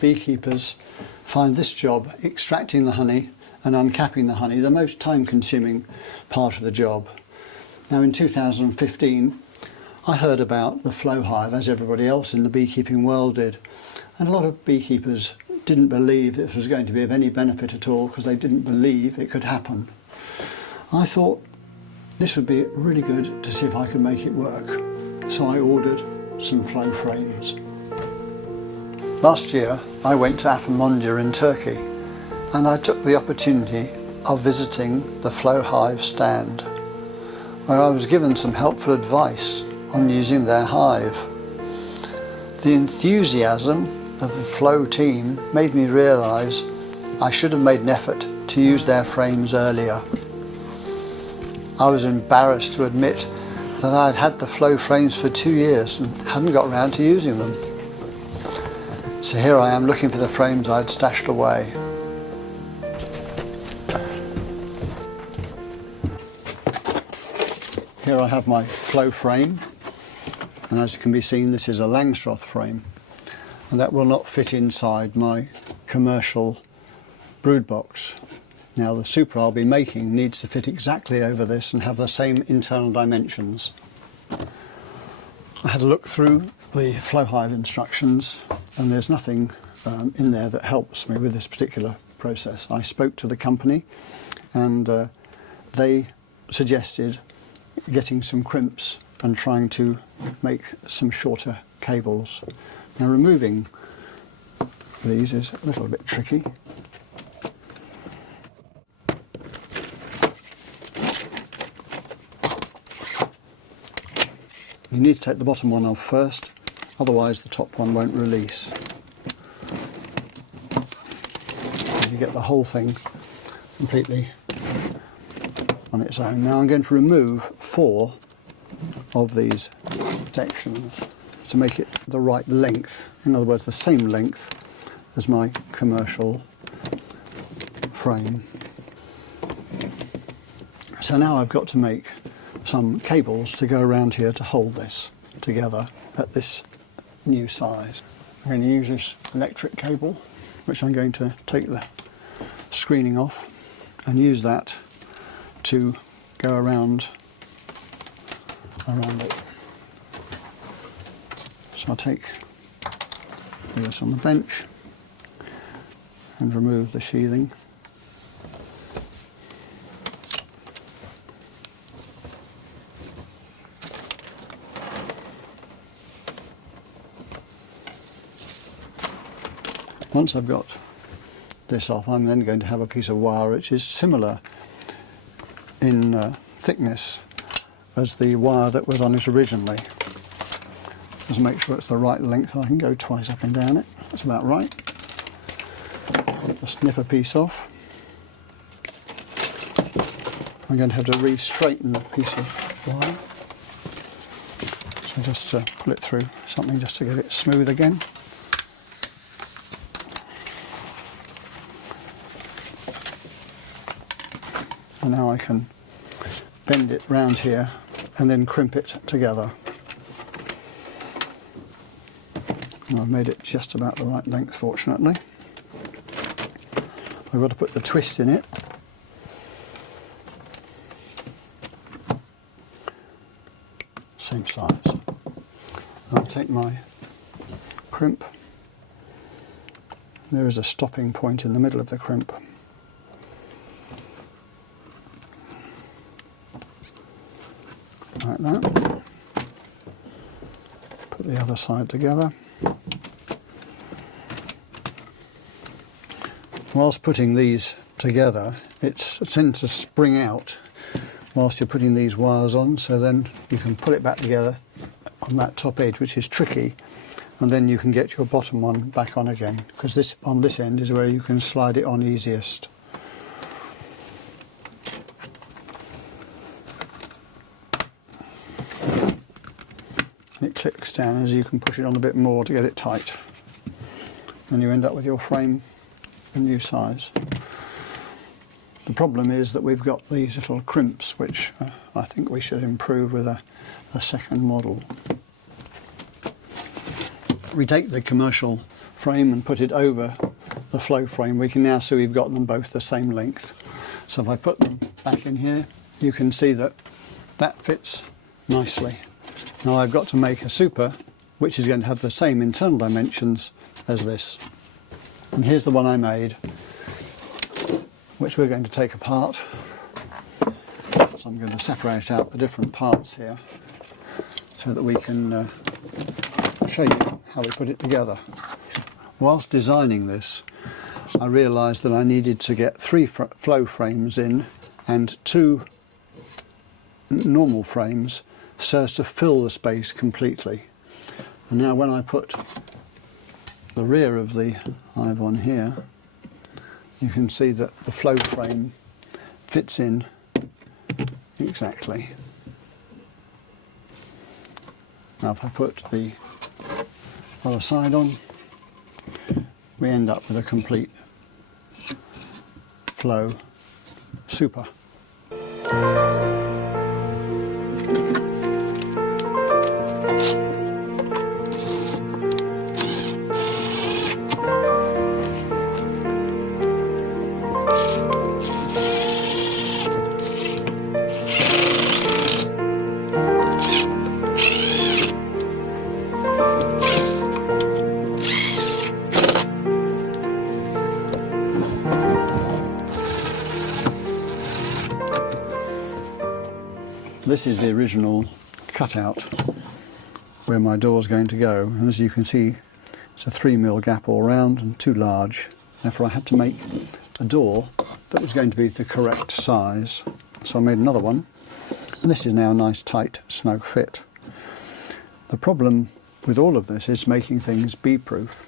beekeepers find this job, extracting the honey and uncapping the honey, the most time-consuming part of the job. Now in 2015 I heard about the flow hive, as everybody else in the beekeeping world did, and a lot of beekeepers didn't believe this was going to be of any benefit at all because they didn't believe it could happen. I thought this would be really good to see if I could make it work, so I ordered some flow frames. Last year I went to Apamondya in Turkey, and I took the opportunity of visiting the flow hive stand, where I was given some helpful advice on using their hive. The enthusiasm of the flow team made me realise I should have made an effort to use their frames earlier. I was embarrassed to admit that I had had the flow frames for 2 years and hadn't got round to using them. So here I am looking for the frames I'd stashed away. Here I have my flow frame, and as can be seen, this is a Langstroth frame, and that will not fit inside my commercial brood box. Now the super I'll be making needs to fit exactly over this and have the same internal dimensions. I had a look through the flow hive instructions, and there's nothing in there that helps me with this particular process. I spoke to the company, and they suggested getting some crimps and trying to make some shorter cables. Now removing these is a little bit tricky. You need to take the bottom one off first, otherwise the top one won't release. You get the whole thing completely on its own. Now I'm going to remove 4 of these sections to make it the right length, in other words the same length as my commercial frame. So now I've got to make some cables to go around here to hold this together at this new size. I'm going to use this electric cable, which I'm going to take the screening off and use that to go around it. So I'll take this on the bench and remove the sheathing. Once I've got this off, I'm then going to have a piece of wire which is similar in thickness as the wire that was on it originally. Just make sure it's the right length. I can go twice up and down it. That's about right. Just nip a piece off. I'm going to have to re-straighten the piece of wire. So just pull it through something just to get it smooth again. And now I can bend it round here and then crimp it together. And I've made it just about the right length, fortunately. I've got to put the twist in it. Same size. I'll take my crimp. There is a stopping point in the middle of the crimp. Like that. Put the other side together. Whilst putting these together, it tends to spring out whilst you're putting these wires on, so then you can pull it back together on that top edge, which is tricky, and then you can get your bottom one back on again, because this on this end is where you can slide it on easiest. It clicks down as you can push it on a bit more to get it tight, and you end up with your frame a new size. The problem is that we've got these little crimps, which I think we should improve with a second model. We take the commercial frame and put it over the flow frame, we can now see we've got them both the same length. So if I put them back in here, you can see that that fits nicely. Now I've got to make a super which is going to have the same internal dimensions as this. And here's the one I made, which we're going to take apart. So I'm going to separate out the different parts here so that we can show you how we put it together. Whilst designing this, I realised that I needed to get 3 flow frames in and 2 normal frames so as to fill the space completely. And now when I put the rear of the hive on here, you can see that the flow frame fits in exactly. Now if I put the other side on, we end up with a complete flow super. This is the original cutout where my door is going to go, and as you can see it's a 3mm gap all round and too large. Therefore I had to make a door that was going to be the correct size. So I made another one, and this is now a nice tight snug fit. The problem with all of this is making things bee proof,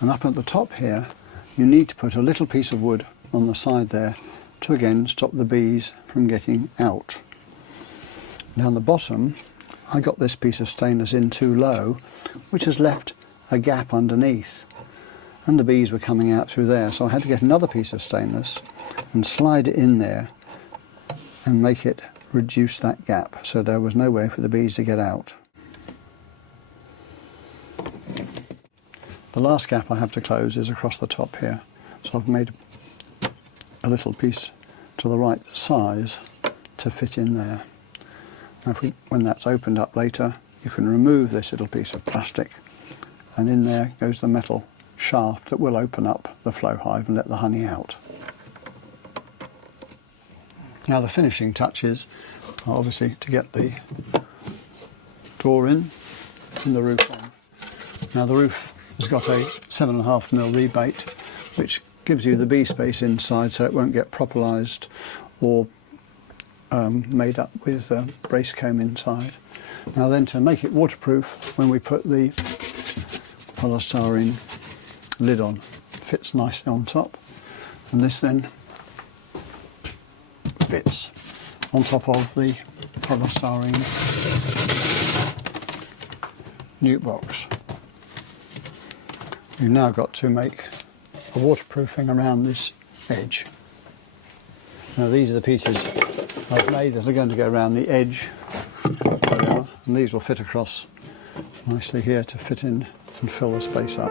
and up at the top here you need to put a little piece of wood on the side there to again stop the bees from getting out. Down the bottom I got this piece of stainless in too low, which has left a gap underneath, and the bees were coming out through there, so I had to get another piece of stainless and slide it in there and make it reduce that gap so there was no way for the bees to get out. The last gap I have to close is across the top here, so I've made a little piece to the right size to fit in there. Now when that's opened up later, you can remove this little piece of plastic, and in there goes the metal shaft that will open up the flow hive and let the honey out. Now the finishing touches are obviously to get the door in and the roof on. Now the roof has got a 7.5mm rebate, which gives you the bee space inside so it won't get propolised or made up with brace comb inside. Now then, to make it waterproof, when we put the polystyrene lid on, it fits nicely on top, and this then fits on top of the polystyrene nuke box. We've now got to make a waterproofing around this edge. Now these are the pieces I've made that are going to go around the edge. There they are, and these will fit across nicely here to fit in and fill the space up.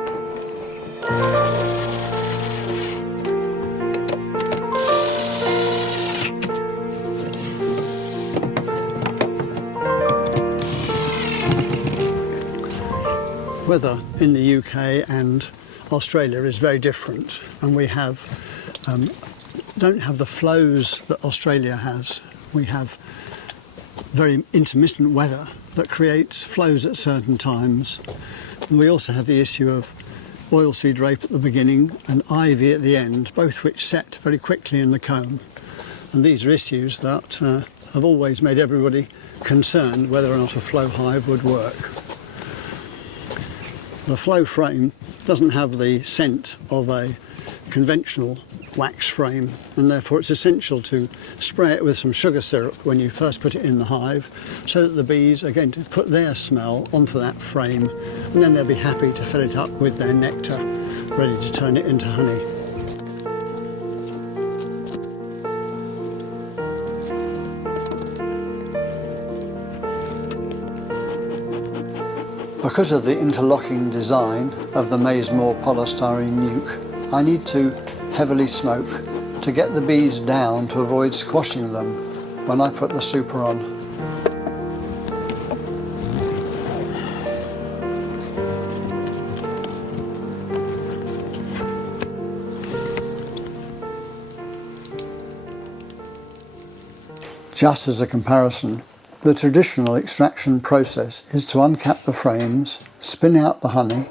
Weather in the UK and Australia is very different, and we don't have the flows that Australia has. We have very intermittent weather that creates flows at certain times, and we also have the issue of oilseed rape at the beginning and ivy at the end, both which set very quickly in the comb, and these are issues that have always made everybody concerned whether or not a flow hive would work. The flow frame doesn't have the scent of a conventional wax frame, and therefore it's essential to spray it with some sugar syrup when you first put it in the hive, so that the bees are going to put their smell onto that frame, and then they'll be happy to fill it up with their nectar, ready to turn it into honey. Because of the interlocking design of the Maysmore polystyrene nuke, I need to heavily smoke to get the bees down to avoid squashing them when I put the super on. Just as a comparison, the traditional extraction process is to uncap the frames, spin out the honey,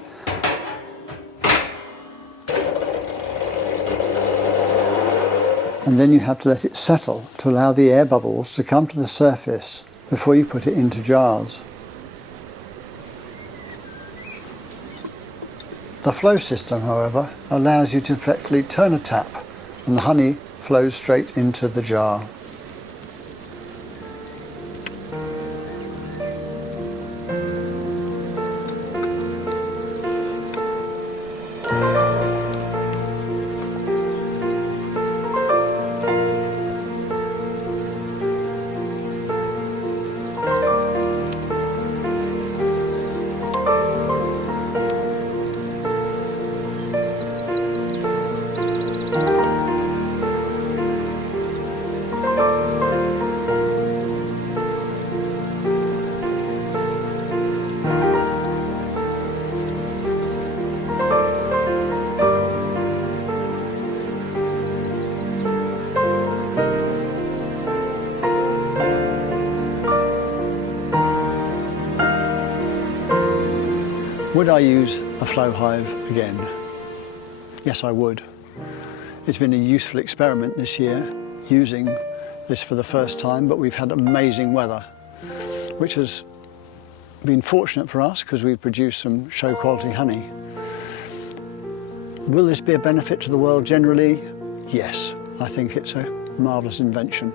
and then you have to let it settle to allow the air bubbles to come to the surface before you put it into jars. The flow system, however, allows you to effectively turn a tap and the honey flows straight into the jar. Would I use a flow hive again? Yes, I would. It's been a useful experiment this year, using this for the first time, but we've had amazing weather, which has been fortunate for us because we've produced some show quality honey. Will this be a benefit to the world generally? Yes, I think it's a marvellous invention.